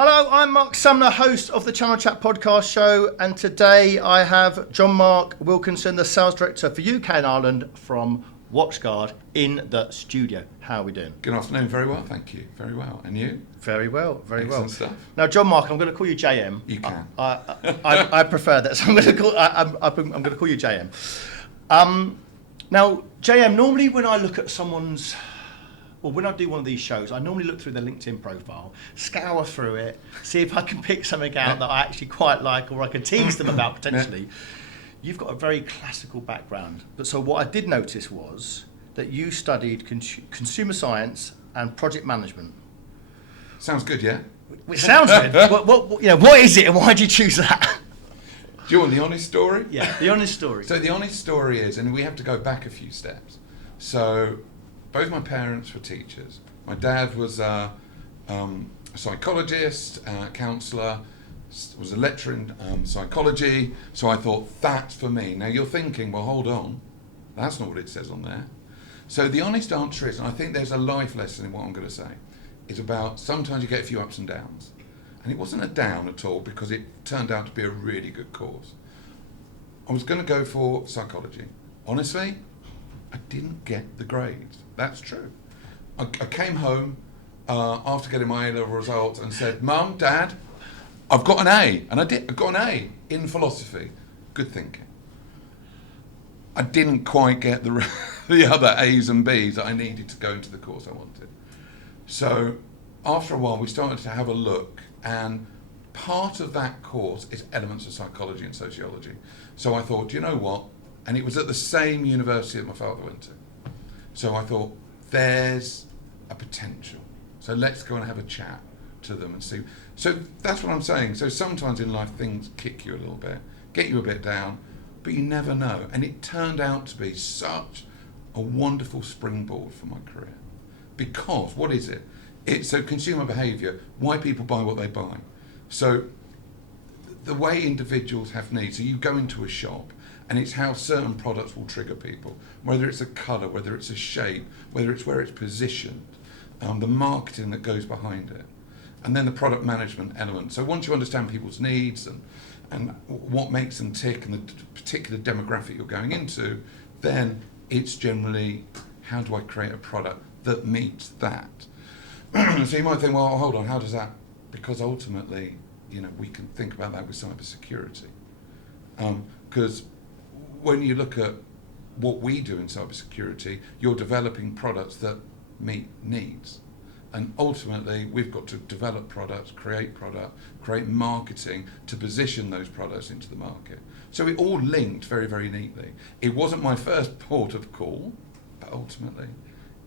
Hello, I'm Mark Sumner, host of the Channel Chat podcast show, and today I have Jon Marc Wilkinson, the sales director for UK and Ireland from WatchGuard, in the studio. How are we doing? Good afternoon. Very well, thank you. Very well. And you? Very well, very Excellent well. Stuff. Now, Jon Marc, I'm going to call you JM. You can. I prefer that, so I'm going to call you JM. Now, JM, normally when I look at someone's, well, when I do one of these shows, I normally look through their LinkedIn profile, scour through it, see if I can pick something out that I actually quite like or I can tease them about potentially. You've got a very classical background. But so what I did notice was that you studied consumer science and project management. Sounds good, yeah? Which sounds good. What is it and why did you choose that? Do you want the honest story? Yeah, the honest story. So the honest story is, and we have to go back a few steps. So both my parents were teachers. My dad was a psychologist, counsellor, was a lecturer in psychology, so I thought, that's for me. Now you're thinking, well, hold on, that's not what it says on there. So the honest answer is, and I think there's a life lesson in what I'm going to say, is about sometimes you get a few ups and downs. And it wasn't a down at all because it turned out to be a really good course. I was going to go for psychology. Honestly, I didn't get the grades. That's true. I came home after getting my A-level results and said, Mum, Dad, I've got an A. And I did. I got an A in philosophy. Good thinking. I didn't quite get the other A's and B's that I needed to go into the course I wanted. So after a while, we started to have a look, and part of that course is elements of psychology and sociology. So I thought, do you know what? And it was at the same university that my father went to. So I thought, there's a potential. So let's go and have a chat to them and see. So that's what I'm saying. So sometimes in life things kick you a little bit, get you a bit down, but you never know. And it turned out to be such a wonderful springboard for my career. Because, what is it? It's so consumer behaviour, why people buy what they buy. So the way individuals have needs, so you go into a shop and it's how certain products will trigger people, whether it's a colour, whether it's a shape, whether it's where it's positioned, the marketing that goes behind it, and then the product management element. So once you understand people's needs and what makes them tick and the particular demographic you're going into, then it's generally, how do I create a product that meets that? So you might think, well, hold on, how does that? Because ultimately, we can think about that with cybersecurity. Because when you look at what we do in cybersecurity, you're developing products that meet needs. And ultimately, we've got to develop products, create marketing to position those products into the market. So it all linked very, very neatly. It wasn't my first port of call, but ultimately,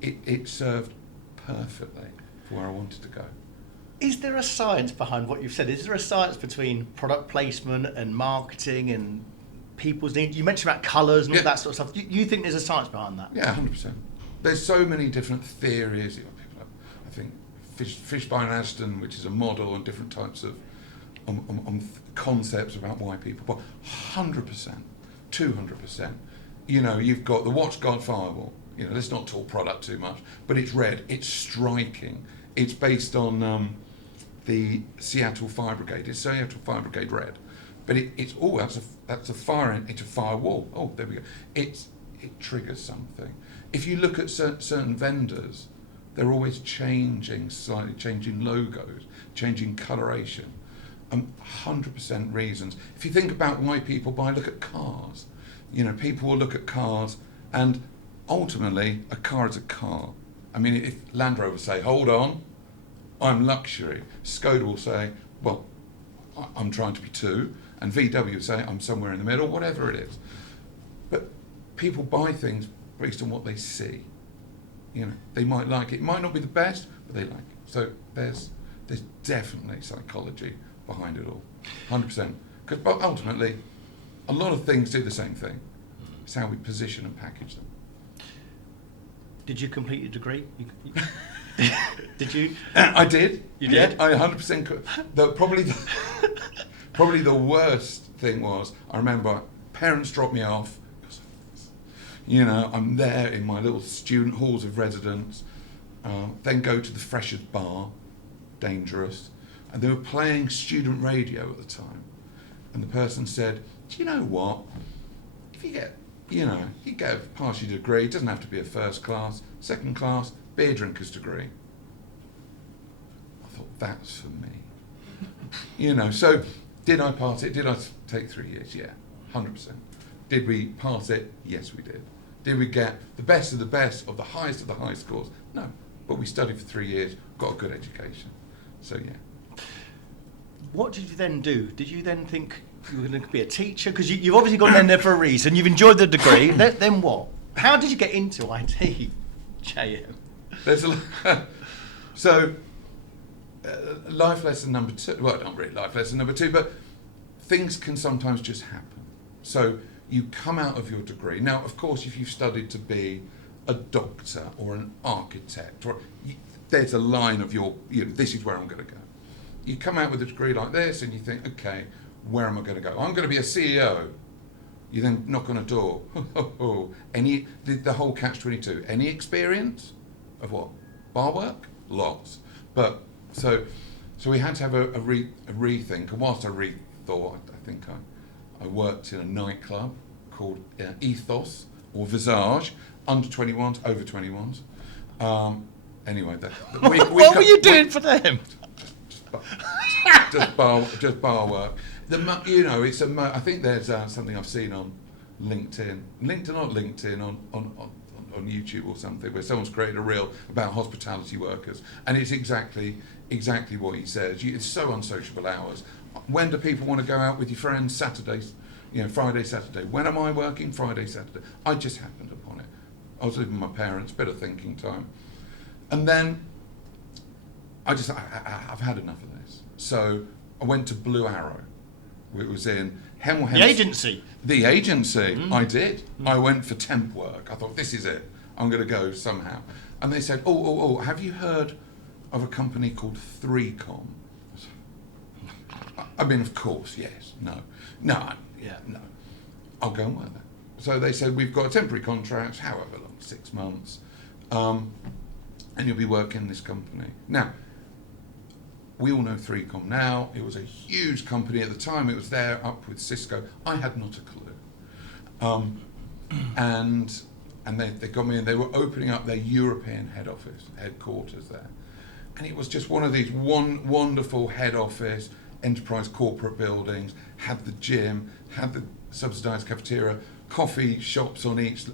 it served perfectly for where I wanted to go. Is there a science behind what you've said? Is there a science between product placement and marketing and people's needs? You mentioned about colours and all that sort of stuff. You think there's a science behind that? Yeah, 100%. There's so many different theories. I think Fishbein and Ashton, which is a model, and different types of concepts about why people buy. 100%, 200%. You've got the WatchGuard firewall. Let's not talk product too much, but it's red. It's striking. It's based on the Seattle Fire Brigade. It's Seattle Fire Brigade red, but it's that's a fire. It's a firewall. Oh, there we go. It triggers something. If you look at certain vendors, they're always slightly changing logos, changing coloration. 100% reasons. If you think about why people buy, look at cars. People will look at cars, and ultimately, a car is a car. I mean, if Land Rover say, hold on, I'm luxury. Skoda will say, well, I'm trying to be too. And VW will say, I'm somewhere in the middle, whatever it is. But people buy things based on what they see. They might like it. It might not be the best, but they like it. So there's definitely psychology behind it all, 100%. But ultimately, a lot of things do the same thing. It's how we position and package them. Did you complete your degree? Did you? I did. You did? I 100% could. Probably the worst thing was, I remember parents dropped me off. I'm there in my little student halls of residence, then go to the freshers bar, dangerous. and they were playing student radio at the time. And the person said, do you know what? If you get, you get a partial degree, it doesn't have to be a first class, second class, beer drinker's degree. I thought, that's for me. So did I pass it? Did I take 3 years? Yeah, 100%. Did we pass it? Yes, we did. Did we get the best of the best of the highest of the high scores? No, but we studied for 3 years, got a good education. So yeah. What did you then do? Did you then think you were going to be a teacher? Because you've obviously gone in there for a reason. You've enjoyed the degree. Then what? How did you get into IT, JM? There's a so life lesson number 2. Well, not really life lesson number 2, but things can sometimes just happen. So you come out of your degree. Now, of course, if you've studied to be a doctor or an architect, there's a line of your, this is where I'm going to go. You come out with a degree like this and you think, okay, where am I going to go? I'm going to be a CEO. You then knock on a door. The whole catch-22. Any experience of what? Bar work? Lots. But so we had to have a rethink. And whilst I rethought, I think I worked in a nightclub called Ethos or Visage, under 21s, over 21s. Anyway, what were you doing for them? Just bar work. It's I think there's something I've seen on LinkedIn, on YouTube or something, where someone's created a reel about hospitality workers, and it's exactly what he says. It's so unsociable hours. When do people want to go out with your friends? Saturdays, Friday, Saturday. When am I working? Friday, Saturday. I just happened upon it. I was living with my parents, bit of thinking time, and then I've had enough of this. So I went to Blue Arrow. It was in Hemel. The agency. The agency. I did. I went for temp work. I thought, this is it. I'm going to go somehow. And they said, oh, have you heard of a company called 3Com? I mean, of course, yes. No. I'll go and work there. So they said, we've got a temporary contract, however long, 6 months, and you'll be working in this company. Now, we all know 3Com now. It was a huge company at the time. It was there up with Cisco. I had not a clue. And they got me in. They were opening up their European headquarters there. And it was just one of these wonderful head office, enterprise corporate buildings, had the gym, had the subsidised cafeteria, coffee shops on each.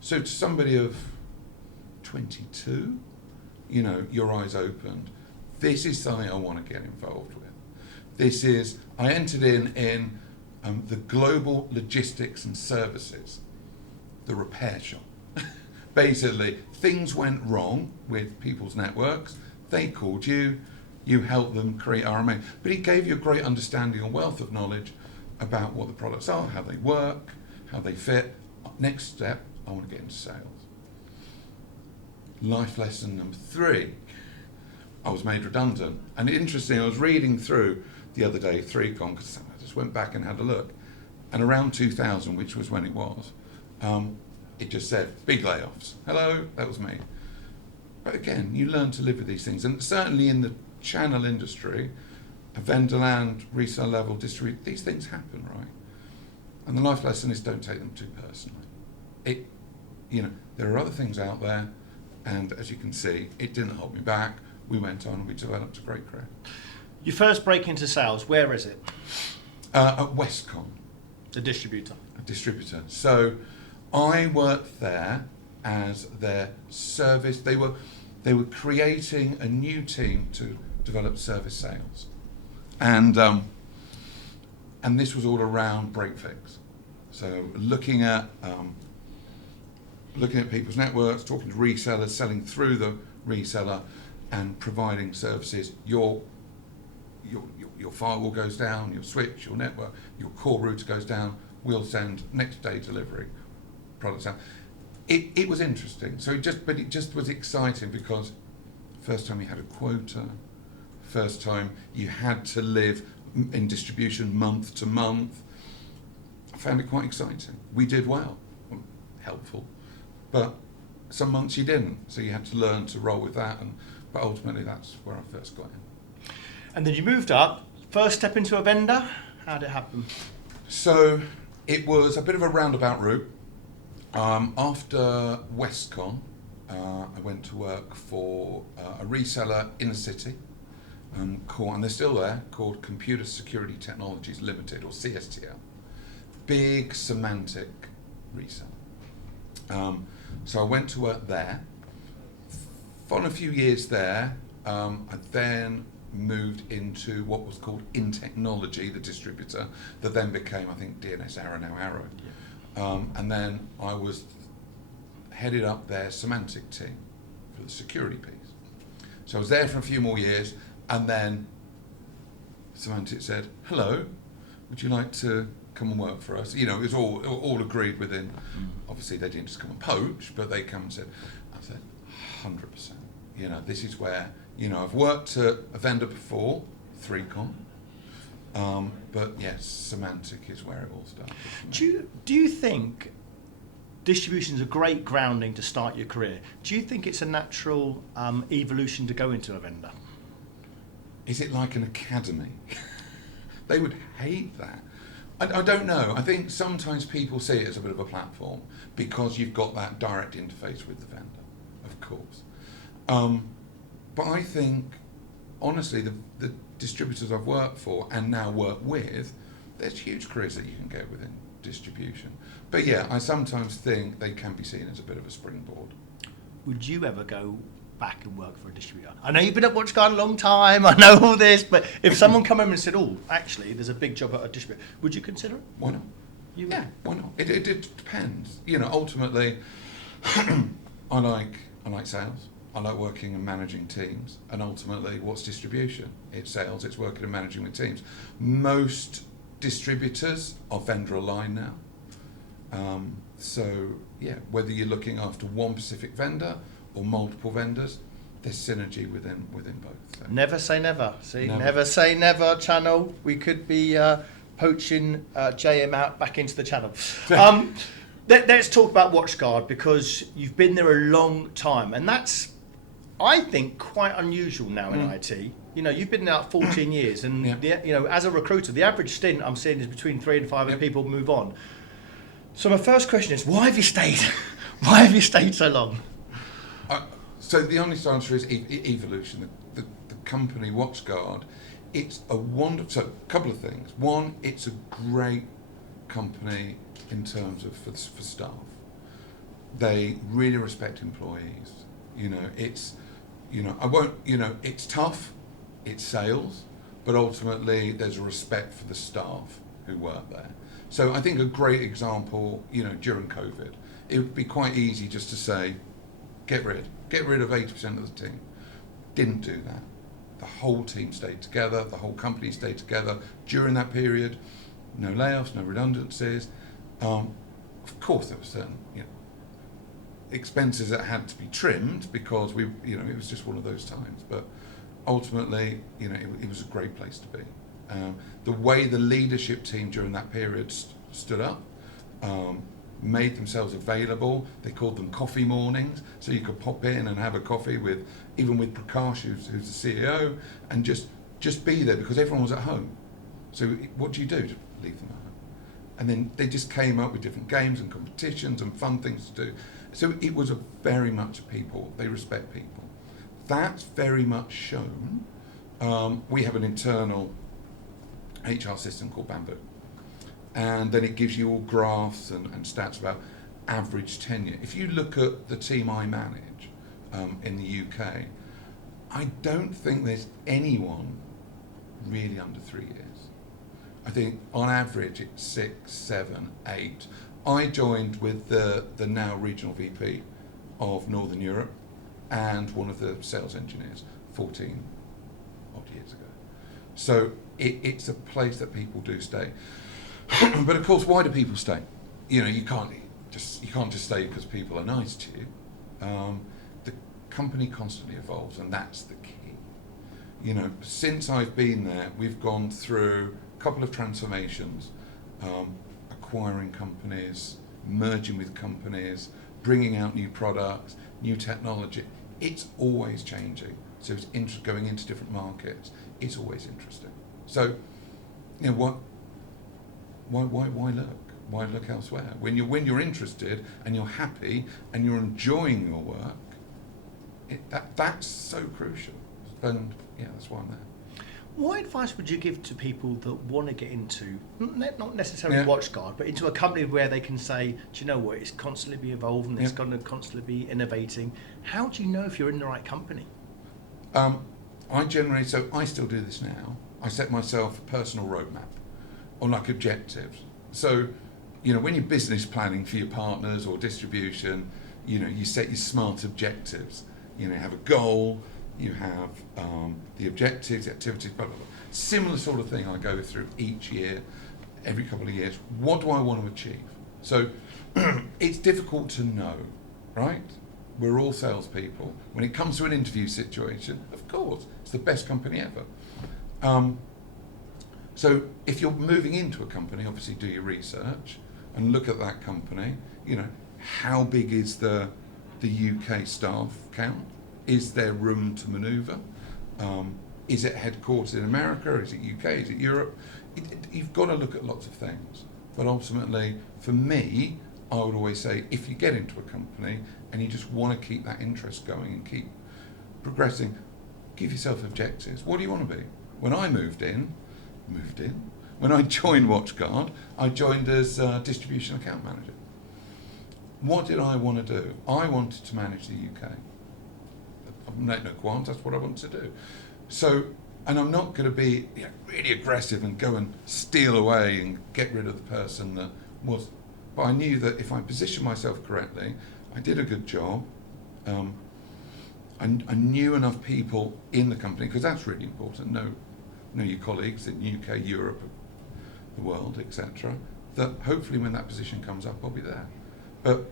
So to somebody of 22, your eyes opened. This is something I want to get involved with. I entered in the global logistics and services, the repair shop. Basically, things went wrong with people's networks. They called you, you helped them create RMA. But it gave you a great understanding and wealth of knowledge about what the products are, how they work, how they fit. Next step, I want to get into sales. Life lesson number 3. I was made redundant. And interesting, I was reading through the other day 3Com, because I just went back and had a look. And around 2000, which was when it was, it just said, big layoffs. Hello, that was me. But again, you learn to live with these things. And certainly in the channel industry, a vendor land, resale level, distribute, these things happen, right? And the life lesson is don't take them too personally. There are other things out there, and as you can see, it didn't hold me back. We went on and we developed a great career. Your first break into sales, where is it? At Westcon. A distributor. A distributor. So I worked there as their service. They were creating a new team to develop service sales, and this was all around break fix. So looking at people's networks, talking to resellers, selling through the reseller, and providing services. Your firewall goes down, your switch, your network, your core router goes down. We'll send next day delivery products out. It was interesting. So it just was exciting because first time you had a quota, first time you had to live in distribution month to month. I found it quite exciting. We did well, helpful, but some months you didn't. So you had to learn to roll with that. But ultimately, that's where I first got in. And then you moved up. First step into a vendor. How did it happen? So it was a bit of a roundabout route. After Westcon, I went to work for a reseller in the city, and they're still there, called Computer Security Technologies Limited, or CSTL. Big semantic reseller. So I went to work there. Following a few years there, I then moved into what was called In Technology, the distributor, that then became, I think, DNS Arrow, now Arrow. Yeah. And then I was headed up their semantic team for the security piece. So I was there for a few more years, and then Semantic said, hello, would you like to come and work for us? You know, it was all agreed within. Obviously, they didn't just come and poach, but they come and said, I said, 100%. You know, this is where, you know, I've worked at a vendor before, 3Com, but yes, semantic is where it all started. Do you think distribution is a great grounding to start your career? Do you think it's a natural evolution to go into a vendor? Is it like an academy? They would hate that. I don't know. I think sometimes people see it as a bit of a platform because you've got that direct interface with the vendor, of course. But I think, honestly, the distributors I've worked for and now work with, there's huge careers that you can get within distribution. But yeah, I sometimes think they can be seen as a bit of a springboard. Would you ever go back and work for a distributor? I know you've been at WatchGuard a long time, I know all this, but if someone come in and said, oh, actually, there's a big job at a distributor, would you consider it? Why not? Yeah, why not? It depends. You know, ultimately, I like sales. I like working and managing teams. And ultimately, what's distribution? It's sales, it's working and managing with teams. Most distributors are vendor aligned now. So, yeah, whether you're looking after one specific vendor or multiple vendors, there's synergy within both. So. Never say never. See, never say never, channel. We could be poaching JM out back into the channel. Let's talk about WatchGuard, because you've been there a long time, and that's, I think, quite unusual now in IT. You know, you've been there 14 years, and you know, as a recruiter, the average stint I'm seeing is between 3 and 5, and people move on. So my first question is, why have you stayed? Why have you stayed so long? So the honest answer is evolution. The company WatchGuard, it's a wonderful. So a couple of things. One, it's a great company in terms of for staff. They really respect employees. You know, it's, you know, it's tough. It's sales, but ultimately there's a respect for the staff who work there. So I think a great example, you know, during COVID, it would be quite easy just to say, get rid of 80% of the team. Didn't do that. The whole team stayed together, the whole company stayed together during that period. No layoffs, no redundancies. Of course there were certain, you know, expenses that had to be trimmed because it was just one of those times. But ultimately, you know, it was a great place to be. The way the leadership team during that period stood up, made themselves available. They called them coffee mornings, so you could pop in and have a coffee with Prakash, who's the CEO, and just be there because everyone was at home. So what do? Just leave them at home. And then they just came up with different games and competitions and fun things to do. So it was very much people. They respect people. That's very much shown. We have an internal HR system called Bamboo. And then it gives you all graphs and stats about average tenure. If you look at the team I manage in the UK, I don't think there's anyone really under 3 years. I think on average it's 6, 7, 8. I joined with the now regional VP of Northern Europe and one of the sales engineers 14 odd years ago. So it's a place that people do stay. But of course, why do people stay? You know, you can't just stay because people are nice to you. The company constantly evolves, and that's the key. You know, since I've been there, we've gone through a couple of transformations, acquiring companies, merging with companies, bringing out new products, new technology. It's always changing. So it's going into different markets, it's always interesting. So, you know, why look? Why look elsewhere? When you're interested and you're happy and you're enjoying your work, that's so crucial. And yeah, that's why I'm there. What advice would you give to people that want to get into, not necessarily Yeah. WatchGuard, but into a company where they can say, do you know what, it's constantly be evolving, it's Yeah. going to constantly be innovating. How do you know if you're in the right company? I still do this now. I set myself a personal roadmap on like objectives. So, you know, when you're business planning for your partners or distribution, you know, you set your SMART objectives. You know, you have a goal, you have the objectives, the activities, blah, blah, blah. Similar sort of thing I go through each year, every couple of years. What do I want to achieve? So it's difficult to know, right? We're all salespeople. When it comes to an interview situation, of course, it's the best company ever. So if you're moving into a company, obviously do your research and look at that company. You know, how big is the UK staff count? Is there room to manoeuvre? Is it headquartered in America? Is it UK? Is it Europe? You've got to look at lots of things. But ultimately, for me, I would always say, if you get into a company and you just want to keep that interest going and keep progressing, give yourself objectives. What do you want to be? When I moved in, when I joined WatchGuard, I joined as distribution account manager. What did I want to do? I wanted to manage the UK. No qualms, that's what I want to do. So, and I'm not going to be really aggressive and go and steal away and get rid of the person that was. But I knew that if I positioned myself correctly, I did a good job. I knew enough people in the company, because that's really important. Know your colleagues in UK, Europe, the world, etc. That hopefully when that position comes up, I'll be there. But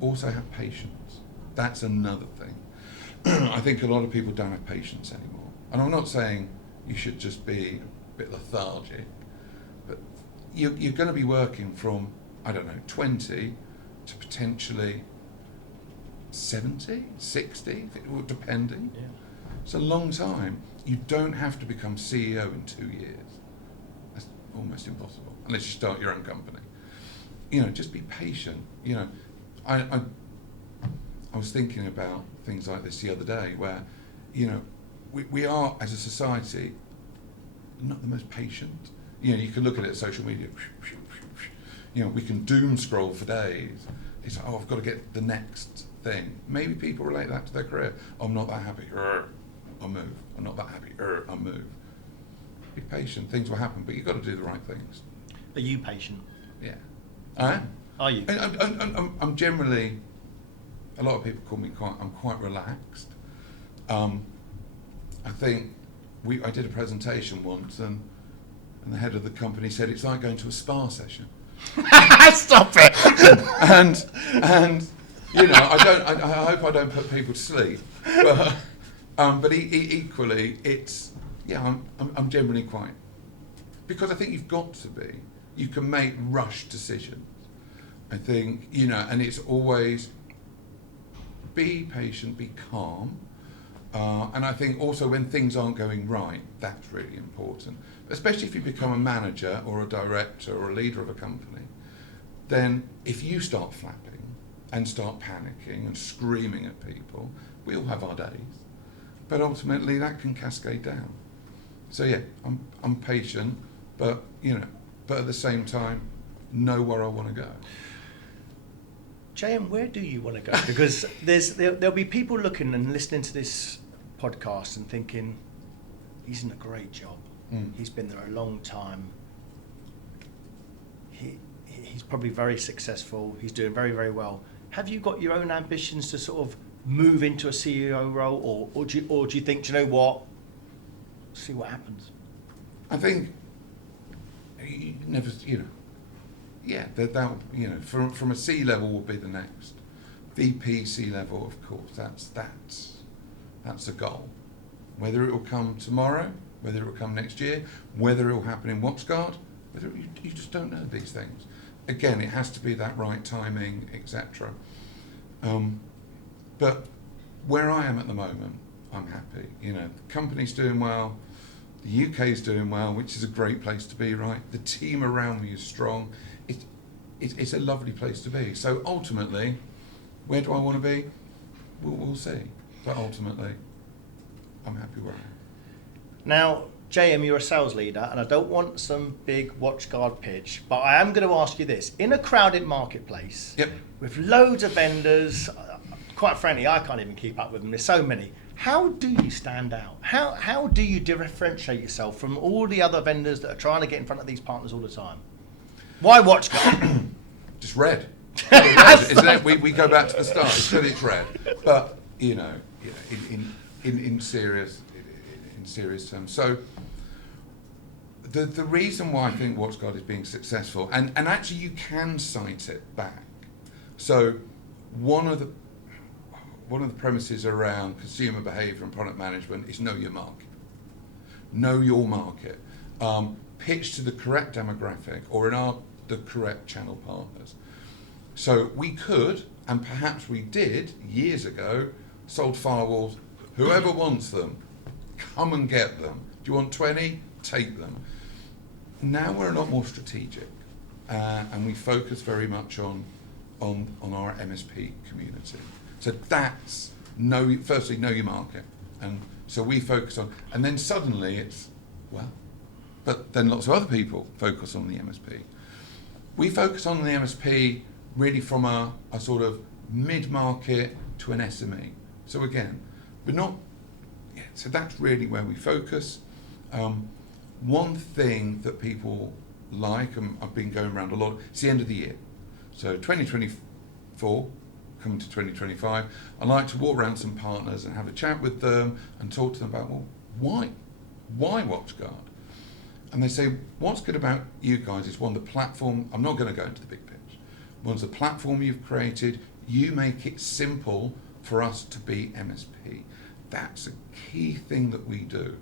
also have patience. That's another thing. I think a lot of people don't have patience anymore. And I'm not saying you should just be a bit lethargic, but you're going to be working from, 20 to potentially 70, 60, depending. Yeah. It's a long time. You don't have to become CEO in 2 years. That's almost impossible, unless you start your own company. Just be patient. I was thinking about things like this the other day, where, we are, as a society, not the most patient. You can look at it, social media. We can doom scroll for days. It's like, I've got to get the next thing. Maybe people relate that to their career. I'm not that happy. I'll move. I'm not that happy. I'll move. Be patient. Things will happen, but you've got to do the right things. Are you patient? Yeah. I am. Are you? I'm generally. A lot of people call me I'm quite relaxed. I think I did a presentation once, and the head of the company said it's like going to a spa session. Stop it! and I hope I don't put people to sleep. But equally, it's I'm generally quite, because I think you've got to be. You can make rushed decisions. I think and it's always. Be patient, be calm, and I think also when things aren't going right, that's really important. Especially if you become a manager or a director or a leader of a company, then if you start flapping and start panicking and screaming at people, we all have our days, but ultimately that can cascade down. So yeah, I'm patient, but at the same time, know where I want to go. JM, where do you want to go? Because there'll be people looking and listening to this podcast and thinking, he's in a great job. He's been there a long time. He's probably very successful. He's doing very, very well. Have you got your own ambitions to sort of move into a CEO role, or do you think, do you know what? See what happens. I think you never, yeah, that from a C level will be the next. VP C level, of course, that's a goal. Whether it will come tomorrow, whether it will come next year, whether it will happen in WatchGuard, you just don't know these things. Again, it has to be that right timing, etc. But where I am at the moment, I'm happy. The company's doing well, The UK is doing well, which is a great place to be, right? The team around me is strong. It's a lovely place to be. So ultimately, where do I want to be? We'll see. But ultimately, I'm happy where I am. Now, JM, you're a sales leader, and I don't want some big WatchGuard pitch, but I am going to ask you this. In a crowded marketplace, Yep. with loads of vendors, quite frankly, I can't even keep up with them. There's so many. How do you stand out? How do you differentiate yourself from all the other vendors that are trying to get in front of these partners all the time? Why WatchGuard? Just red. Isn't it? We go back to the start. It's red. But in serious terms. So the reason why I think WatchGuard is being successful, and actually you can cite it back. So one of the premises around consumer behaviour and product management is know your market. Know your market. Pitch to the correct demographic, or the correct channel partners. So we could, and perhaps we did years ago, sold firewalls. Whoever wants them, come and get them. Do you want 20? Take them. Now we're a lot more strategic, and we focus very much on our MSP community. So that's firstly know your market, and so we focus on, and then suddenly it's but then lots of other people focus on the MSP. We focus on the MSP really from a sort of mid-market to an SME. So again, we're not. So that's really where we focus. One thing that people like, and I've been going around a lot, it's the end of the year. So 2024, coming to 2025, I like to walk around some partners and have a chat with them and talk to them about, well, why WatchGuard? And they say, what's good about you guys is one, the platform, I'm not going to go into the big pitch. One's the platform you've created, you make it simple for us to be MSP. That's a key thing that we do.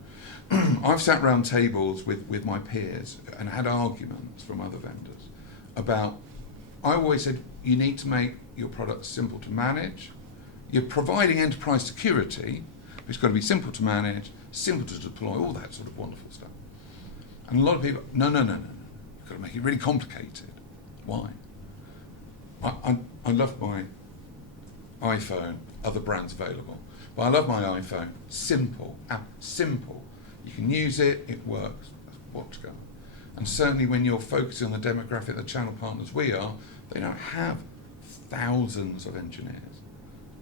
I've sat around tables with my peers and had arguments from other vendors about, I always said, you need to make your products simple to manage. You're providing enterprise security, but it's got to be simple to manage, simple to deploy, all that sort of wonderful stuff. And a lot of people, no. You've got to make it really complicated. Why? I love my iPhone, other brands available, but I love my iPhone. Simple. You can use it, it works. That's WatchGuard. And certainly when you're focusing on the demographic, the channel partners we are, they don't have thousands of engineers.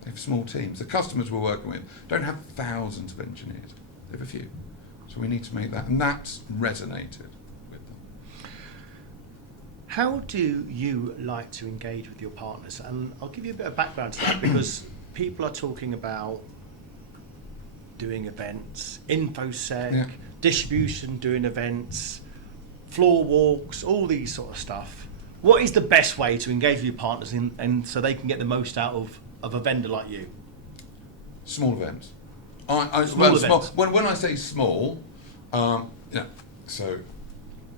They have small teams. The customers we're working with don't have thousands of engineers. They have a few. So we need to make that, and that's resonated with them. How do you like to engage with your partners? And I'll give you a bit of background to that because people are talking about doing events, InfoSec, distribution doing events, floor walks, all these sort of stuff. What is the best way to engage with your partners and so they can get the most out of a vendor like you? Small events. Small events. When I say small, so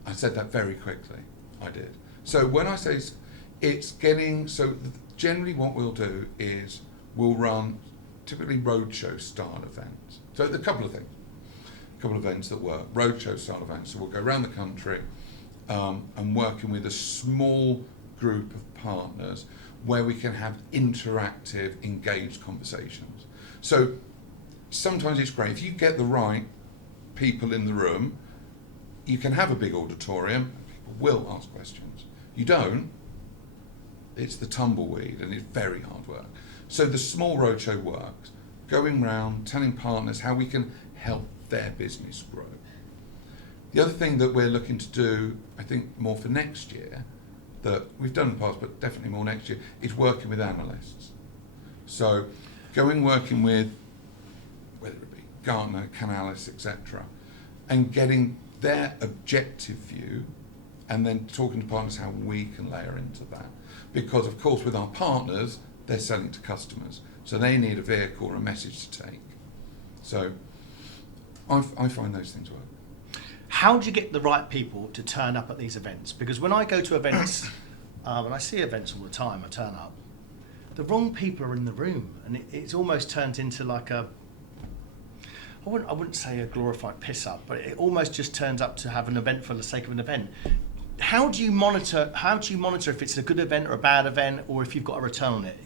I said that very quickly. I did. So when I say it's getting, so generally what we'll do is we'll run typically roadshow style events. So a couple of things, a couple of events that work, roadshow style events. So we'll go around the country and working with a small group of partners where we can have interactive, engaged conversations. So sometimes it's great if you get the right people in the room. You can have a big auditorium. People will ask questions. You don't. It's the tumbleweed, and it's very hard work. So the small roadshow works. Going round, telling partners how we can help their business grow. The other thing that we're looking to do, I think more for next year, that we've done in the past, but definitely more next year, is working with analysts. So working with, whether it be Gartner, Canalys, etc., and getting their objective view, and then talking to partners how we can layer into that. Because of course with our partners, they're selling to customers, so they need a vehicle or a message to take. So I find those things work. How do you get the right people to turn up at these events? Because when I go to events, and I see events all the time, I turn up, the wrong people are in the room, and it's almost turned into like a I wouldn't say a glorified piss up, but it almost just turns up to have an event for the sake of an event. How do you monitor if it's a good event or a bad event, or if you've got a return on it?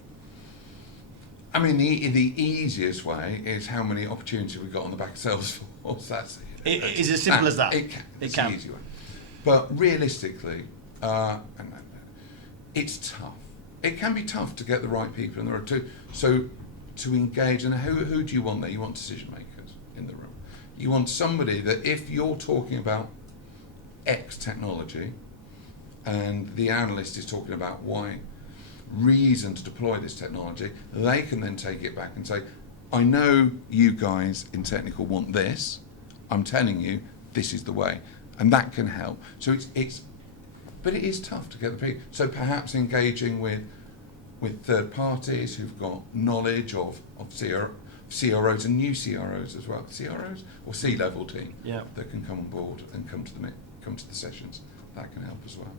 I mean, the easiest way is how many opportunities we got on the back of Salesforce. That's It is as simple as that. It can. It's can. the easy way. But realistically, it's tough. It can be tough to get the right people in the room to engage. And who do you want there? You want decision makers in the room. You want somebody that if you're talking about X technology and the analyst is talking about why reason to deploy this technology, they can then take it back and say, I know you guys in technical want this. I'm telling you, this is the way. And that can help. So but it is tough to get the people. So perhaps engaging with third parties who've got knowledge of CROs and new CROs as well. CROs or C-level team that can come on board and come to the sessions. That can help as well.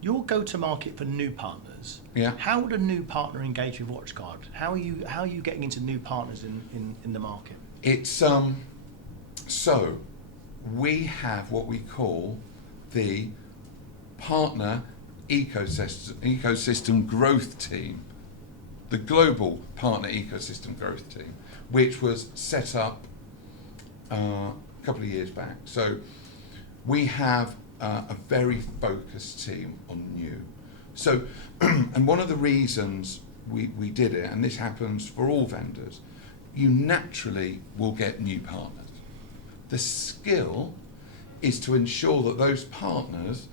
Your go-to-market for new partners. Yeah. How would a new partner engage with WatchGuard? How are you getting into new partners in the market? It's so we have what we call the partner ecosystem growth team, the global partner ecosystem growth team, which was set up a couple of years back. So we have a very focused team on new. So, and one of the reasons we did it, and this happens for all vendors, you naturally will get new partners. The skill is to ensure that those partners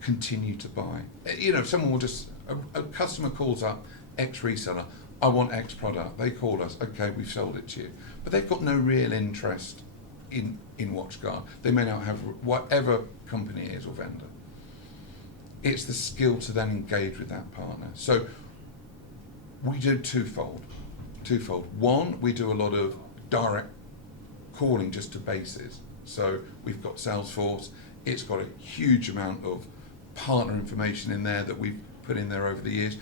continue to buy. You know, someone will a customer calls up X reseller, I want X product. They call us, okay, we've sold it to you. But they've got no real interest in WatchGuard. They may not have whatever company it is or vendor. It's the skill to then engage with that partner. So we do twofold. One, we do a lot of direct calling just to bases. So we've got Salesforce. It's got a huge amount of partner information in there that we've put in there over the years.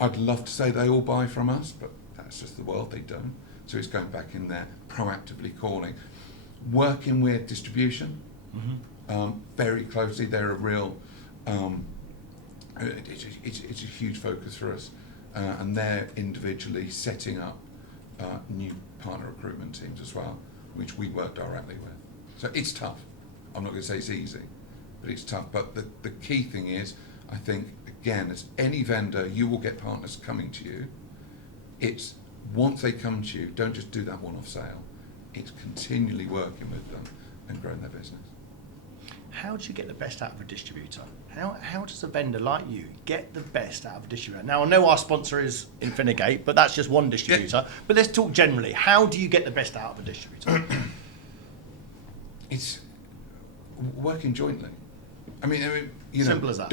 I'd love to say they all buy from us, but that's just the world, they don't. So it's going back in there, proactively calling. Working with distribution, very closely. They're a real, it's a huge focus for us. And they're individually setting up new partner recruitment teams as well, which we work directly with. So it's tough. I'm not going to say it's easy, but it's tough. But the key thing is, I think, again, as any vendor, you will get partners coming to you. It's once they come to you, don't just do that one-off sale. It's continually working with them and growing their business. How do you get the best out of a distributor? How does a vendor like you get the best out of a distributor? Now, I know our sponsor is Infinigate, but that's just one distributor. Yeah. But let's talk generally. How do you get the best out of a distributor? It's working jointly. I mean, you know, simple as that.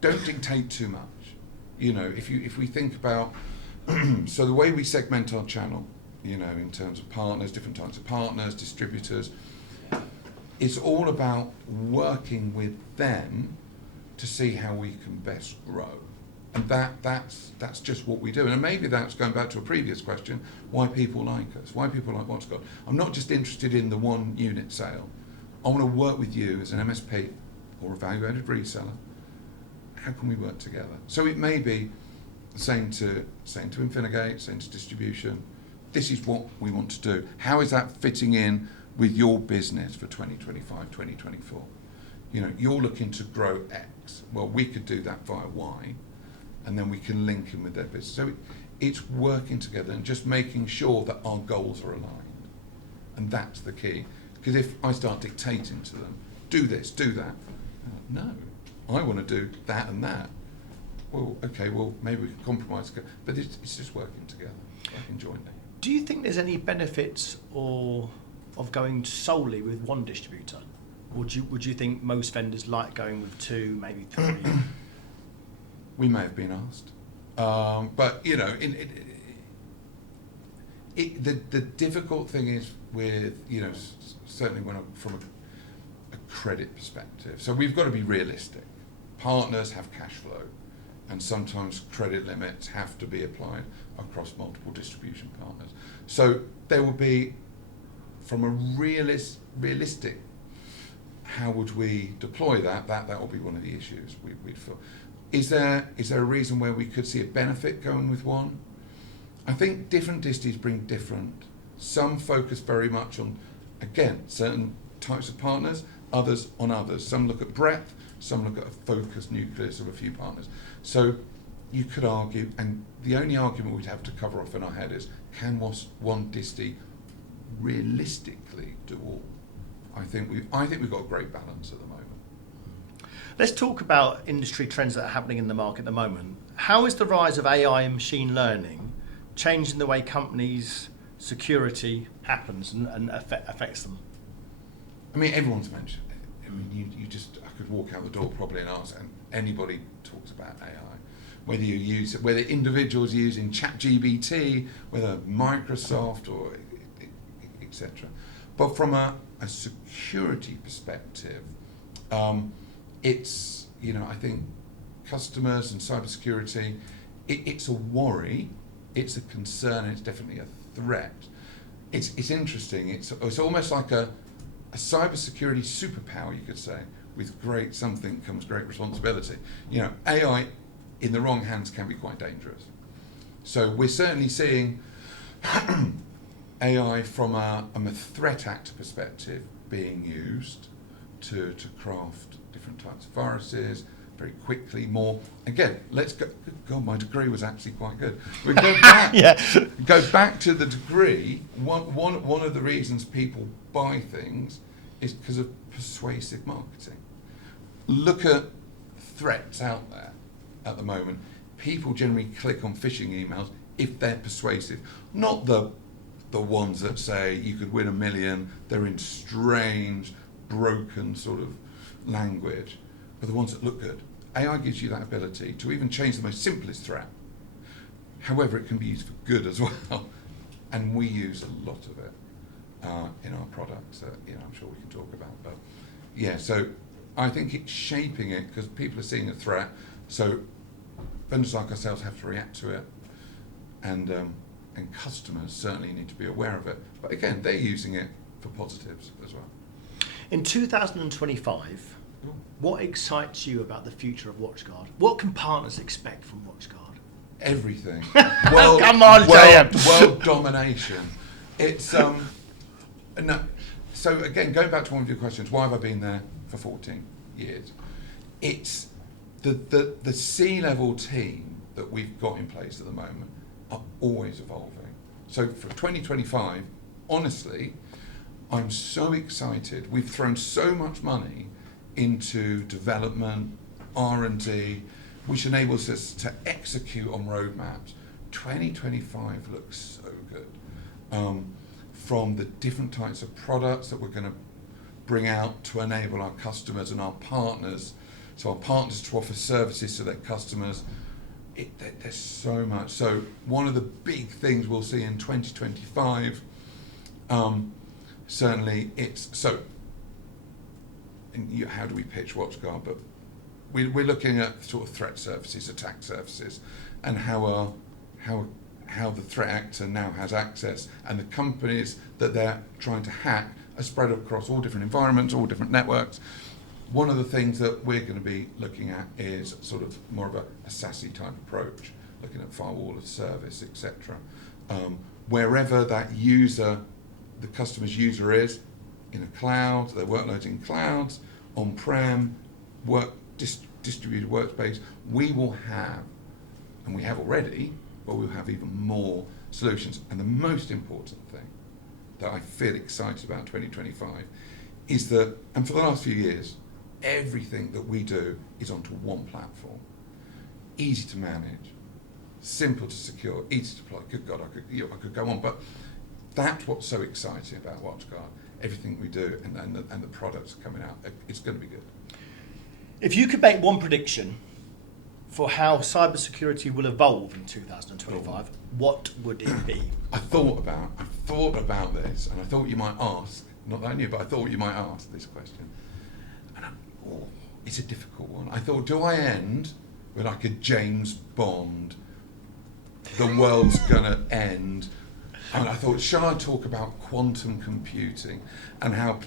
Don't dictate too much. You know, if we think about so the way we segment our channel, you know, in terms of partners, different types of partners, distributors, it's all about working with them to see how we can best grow. And that's just what we do. And maybe that's going back to a previous question, why people like us, why people like WatchGuard. I'm not just interested in the one unit sale. I want to work with you as an MSP or a value-added reseller. How can we work together? So it may be saying to Infinigate, saying to distribution, this is what we want to do. How is that fitting in with your business for 2025, 2024? You know, you're looking to grow X. Well, we could do that via Y, and then we can link in with their business. So it's working together and just making sure that our goals are aligned. And that's the key. Because if I start dictating to them, do this, do that, no, I want to do that and that. Well, okay, well, maybe we can compromise. But it's just working together, working jointly. Do you think there's any benefits of going solely with one distributor? Would you think most vendors like going with two, maybe three? We may have been asked, but you know, the difficult thing is with, you know, certainly from a credit perspective. So we've got to be realistic. Partners have cash flow. and sometimes credit limits have to be applied across multiple distribution partners. So there will be, from a realistic, how would we deploy that? That will be one of the issues we'd feel. Is there a reason where we could see a benefit going with one? I think different disties bring different. Some focus very much on, again, certain types of partners, others on others. Some look at breadth, some look at a focused nucleus of a few partners. So you could argue, and the only argument we'd have to cover off in our head is, can one distie realistically do all? I think we've got a great balance at the moment. Let's talk about industry trends that are happening in the market at the moment. How is the rise of AI and machine learning changing the way companies' security happens and affects them? I mean, everyone's mentioned it. I mean, I could walk out the door probably and ask, and anybody talks about AI. Whether individuals using ChatGPT, whether Microsoft or etc. But from a security perspective, it's, I think customers and cybersecurity, it's a worry, it's a concern, and it's definitely a threat. It's interesting. It's almost like a cybersecurity superpower, you could say. With great something comes great responsibility. AI in the wrong hands can be quite dangerous. So we're certainly seeing AI from a threat actor perspective being used to craft different types of viruses very quickly. More again, let's go. God, my degree was actually quite good. We go back. Go back to the degree. One of the reasons people buy things is because of persuasive marketing. Look at threats out there at the moment. People generally click on phishing emails if they're persuasive, not the ones that say you could win $1 million. They're in strange, broken sort of language, but the ones that look good. AI gives you that ability to even change the most simplest threat. However, it can be used for good as well, and we use a lot of it in our products that I'm sure we can talk about. But yeah, so I think it's shaping it because people are seeing a threat. So vendors like ourselves have to react to it, and customers certainly need to be aware of it. But again, they're using it for positives as well. In 2025, what excites you about the future of WatchGuard? What can partners expect from WatchGuard? Everything. Come on, world domination. It's no. So again, going back to one of your questions, why have I been there for 14 years? It's the C-level team that we've got in place at the moment are always evolving. So for 2025, honestly, I'm so excited. We've thrown so much money into development, R&D, which enables us to execute on roadmaps. 2025 looks so good. From the different types of products that we're going to bring out to enable our customers and our partners, so our partners to offer services to their customers. There's so much. So one of the big things we'll see in 2025, certainly it's so. How do we pitch WatchGuard? But we're looking at sort of threat surfaces, attack surfaces, and how the threat actor now has access, and the companies that they're trying to hack are spread across all different environments, all different networks. One of the things that we're going to be looking at is sort of more of a SASE type approach, looking at firewall as service, etc. Wherever that user, the customer's user is, in a cloud, their workloads in clouds, on-prem, distributed workspace, we will have, and we have already, but we'll have even more solutions. And the most important thing that I feel excited about 2025 is that, and for the last few years, everything that we do is onto one platform. Easy to manage, simple to secure, easy to deploy. Good God, I could go on, but that's what's so exciting about WatchGuard. Everything we do and the products coming out, it's going to be good. If you could make one prediction for how cybersecurity will evolve in 2025, what would it be? I thought about this, and I thought you might ask. Not that I knew, but I thought you might ask this question. And it's a difficult one. I thought, do I end we're like a James Bond. The world's gonna end. And I thought, shall I talk about quantum computing and how?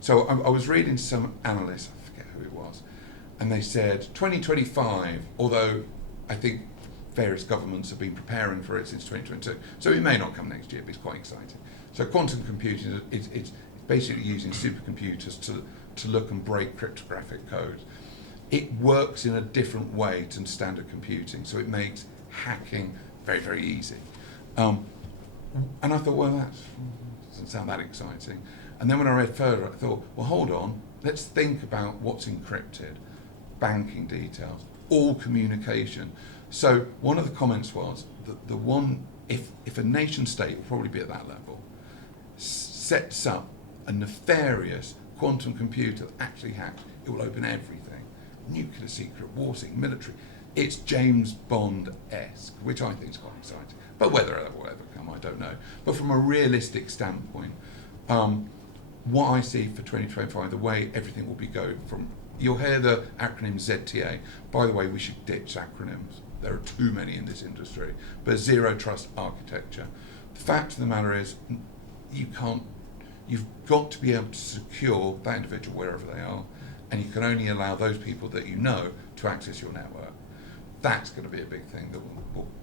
So I was reading some analysts, I forget who it was, and they said 2025. Although I think various governments have been preparing for it since 2022, so it may not come next year, but it's quite exciting. So quantum computing it's basically using supercomputers to look and break cryptographic code. It works in a different way to standard computing, so it makes hacking very, very easy. And I thought, well, that doesn't sound that exciting. And then when I read further, I thought, well, hold on, let's think about what's encrypted, banking details, all communication. So one of the comments was that the one, if a nation state, will probably be at that level, sets up a nefarious quantum computer that actually hacks, it will open everything. Nuclear secret, war secret, military. It's James Bond-esque, which I think is quite exciting. But whether that will ever come, I don't know. But from a realistic standpoint, what I see for 2025, the way everything will be going from, you'll hear the acronym ZTA. By the way, we should ditch acronyms. There are too many in this industry. But zero trust architecture. The fact of the matter is, you've got to be able to secure that individual wherever they are, and you can only allow those people that you know to access your network. That's going to be a big thing.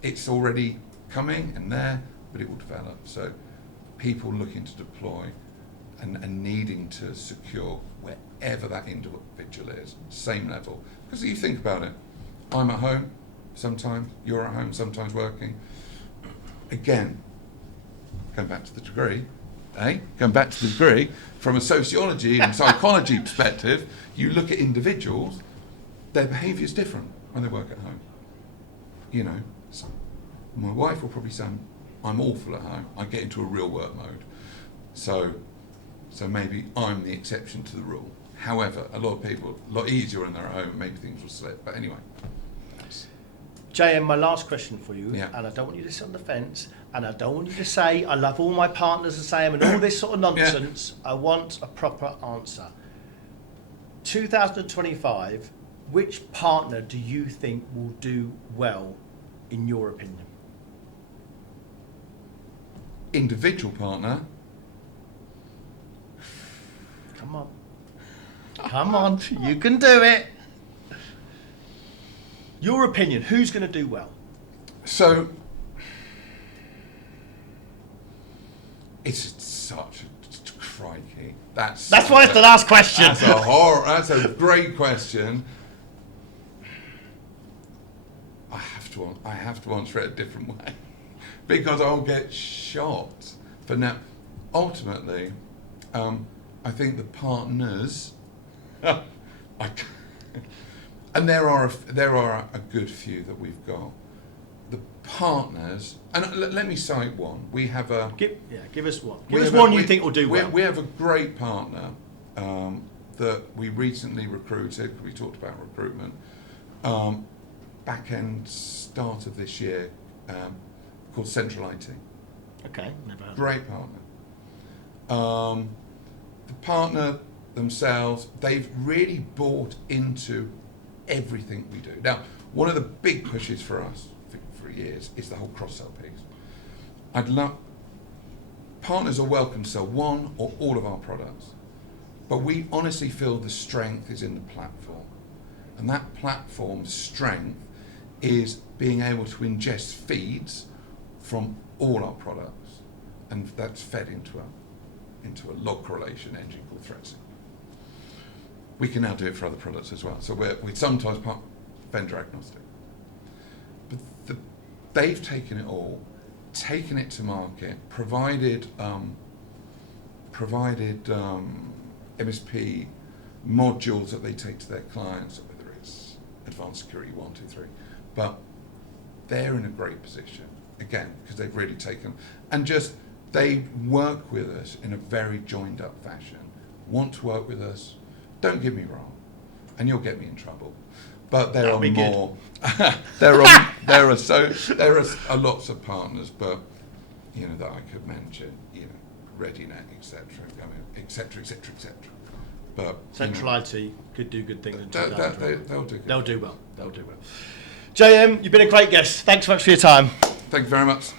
It's already coming and there, but it will develop. So people looking to deploy and needing to secure wherever that individual is, same level. Because you think about it, I'm at home sometimes, you're at home sometimes working. Again, going back to the degree, from a sociology and psychology perspective, you look at individuals, their behaviour is different when they work at home. You know, my wife will probably say, I'm awful at home. I get into a real work mode. So maybe I'm the exception to the rule. However, a lot of people, a lot easier when they're at home, maybe things will slip. But anyway. JM, my last question for you, Yeah. and I don't want you to sit on the fence, and I don't want you to say, I love all my partners the same, and all this sort of nonsense. Yeah. I want a proper answer. 2025, which partner do you think will do well, in your opinion? Individual partner. Come on. Come on, you can do it. Your opinion, who's going to do well? So, it's such a crikey. That's why it's the last question. That's a great question. I have to answer it a different way because I'll get shot. But now, ultimately, I think the partners, and there are a good few that we've got. The partners, and let me cite one. We have a give us one. Give us one you think will do well. We have a great partner that we recently recruited. We talked about recruitment. Back end start of this year, called Central IT. Okay, never heard. Great partner. The partner themselves, they've really bought into everything we do. Now, one of the big pushes for us for years is the whole cross-sell piece. Partners are welcome to sell one or all of our products, but we honestly feel the strength is in the platform, and that platform's strength is being able to ingest feeds from all our products, and that's fed into a log correlation engine called ThreatSync. We can now do it for other products as well. So we're sometimes vendor agnostic. But they've taken it all, taken it to market, provided MSP modules that they take to their clients, whether it's advanced security 1, 2, 3. But they're in a great position, again, because they've really taken, and just they work with us in a very joined up fashion, want to work with us. Don't get me wrong, and you'll get me in trouble, but there are more. there are lots of partners, but that I could mention, ReadyNet, etc., etc. But Central IT could do good things. They'll do good. They'll do well. They'll do well. JM, you've been a great guest. Thanks so much for your time. Thank you very much.